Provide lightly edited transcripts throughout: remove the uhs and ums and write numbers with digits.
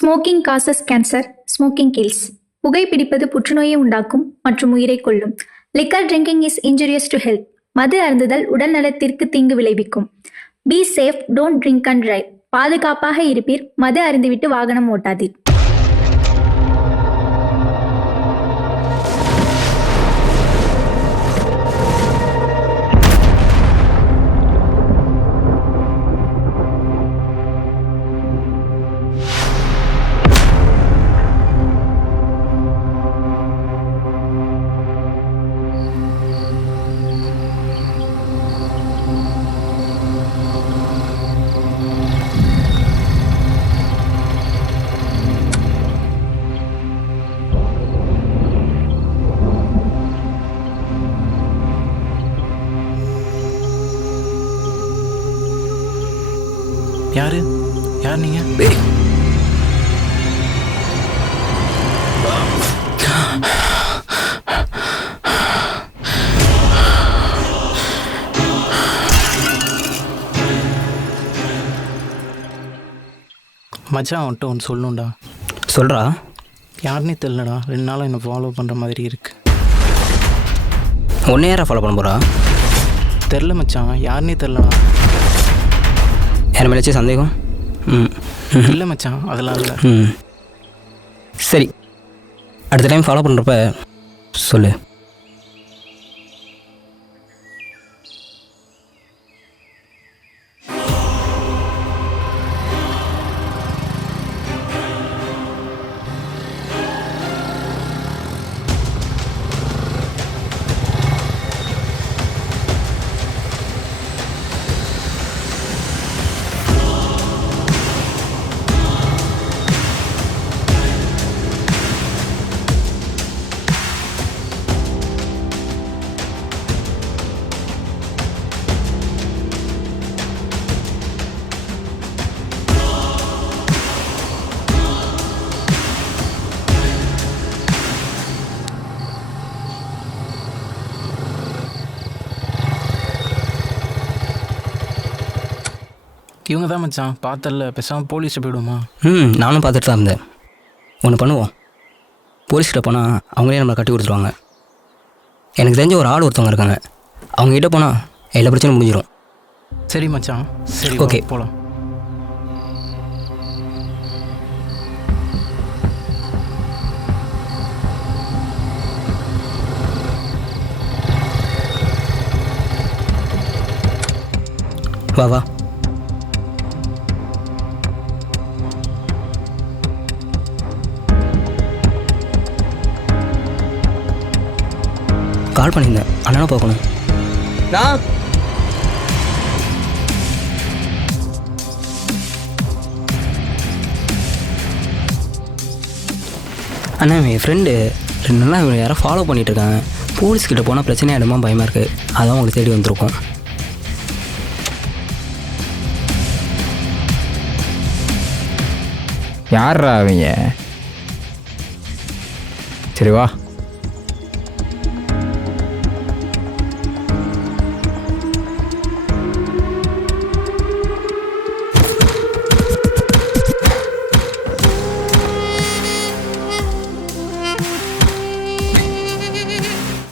Smoking causes cancer, smoking kills. புகைப்பிடிப்பது புற்றுநோயை உண்டாக்கும் மற்றும் உயிரை கொல்லும். Liquor drinking is injurious to health. மது அருந்துதல் உடல் நலத்திற்கு தீங்கு விளைவிக்கும். Be safe, don't drink and drive. பாதுகாப்பாக இருப்பீர், மது அருந்திவிட்டு வாகனம் ஓட்டாதீர். யார் நீங்க? மச்சான் அவன்கிட்ட ஒன்று சொல்லணும்டா. சொல்கிறா. யாருன்னே தெரிலடா. 2 நாளாக என்னை ஃபாலோ பண்ணுற மாதிரி இருக்கு. ஒன்றே யாரை ஃபாலோ பண்ண போகிறா? தெரில மச்சான், யாருன்னே தெரிலடா. யார் மேலேச்சு சந்தேகம்? இல்லை மச்சான், அதெல்லாம் இல்லை. சரி, அடுத்த டைம் ஃபாலோ பண்ணுறப்ப சொல்லு. இவங்க தான் மச்சான். பார்த்தல, பேசாமல் போலீஸை போயிடுமா? நானும் பார்த்துட்டு தான் இருந்தேன். ஒன்று பண்ணுவோம், போலீஸ்கிட்ட போனால் அவங்களே நம்மளை கட்டி கொடுத்துருவாங்க. எனக்கு தெரிஞ்ச ஒரு ஆள் ஒருத்தவங்க இருக்காங்க, அவங்ககிட்ட போனால் எல்லா பிரச்சனையும் முடிஞ்சிடும். சரி மச்சான், சரி ஓகே போகலாம். வா வா. கால் பண்ணியிருந்தேன், அண்ணா பார்க்கணும். அண்ணா, என் ஃப்ரெண்டு 2 நாளாக இவங்க யாரோ ஃபாலோ பண்ணிகிட்டு இருக்காங்க. போலீஸ்கிட்ட போனால் பிரச்சனை ஆகிடுமா பயமாக இருக்குது. அதான் உங்களுக்கு தேடி வந்திருக்கோம். யார்ரா அவங்க? சரி வா.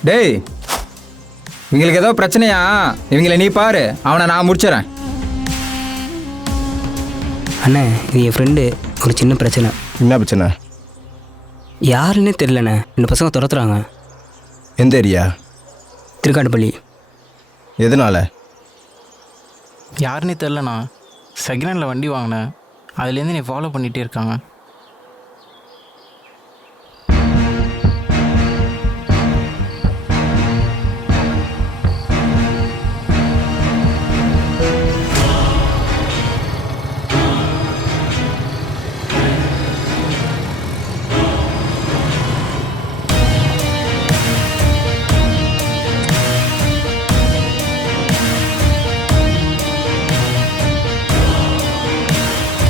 டேய், இவங்களுக்கு ஏதோ பிரச்சனையா? இவங்களை நீ பாரு, அவனை நான் முடிச்சிடறேன். அண்ணே, இது என் ஃப்ரெண்டு. ஒரு சின்ன பிரச்சனை. என்ன பிரச்சனை? யாருன்னே தெரிலண்ணே. 2 பசங்க துரத்துறாங்க. எந்த ஏரியா? திருக்காட்டுப்பள்ளி. எதனால? யாருன்னே தெரிலண்ணா. செகண்ட் ஹேண்டில் வண்டி வாங்கினேன், அதுலேருந்து நீ ஃபாலோ பண்ணிகிட்டே இருக்காங்க.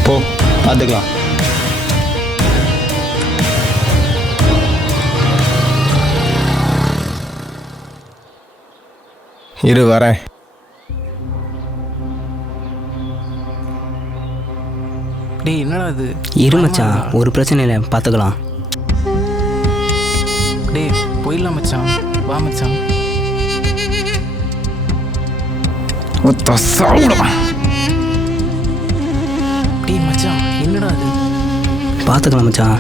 போ, பார்த்துக்கலாம். இரு வரேன். டேய் என்னடா இது? இரு மச்சான், ஒரு பிரச்சனை இல்லை, பார்த்துக்கலாம். டேய் போயிடலாம் மச்சான், வா மச்சான். டேய் மச்சான் என்னடா இது? பார்த்துக்கலாம் மச்சான்.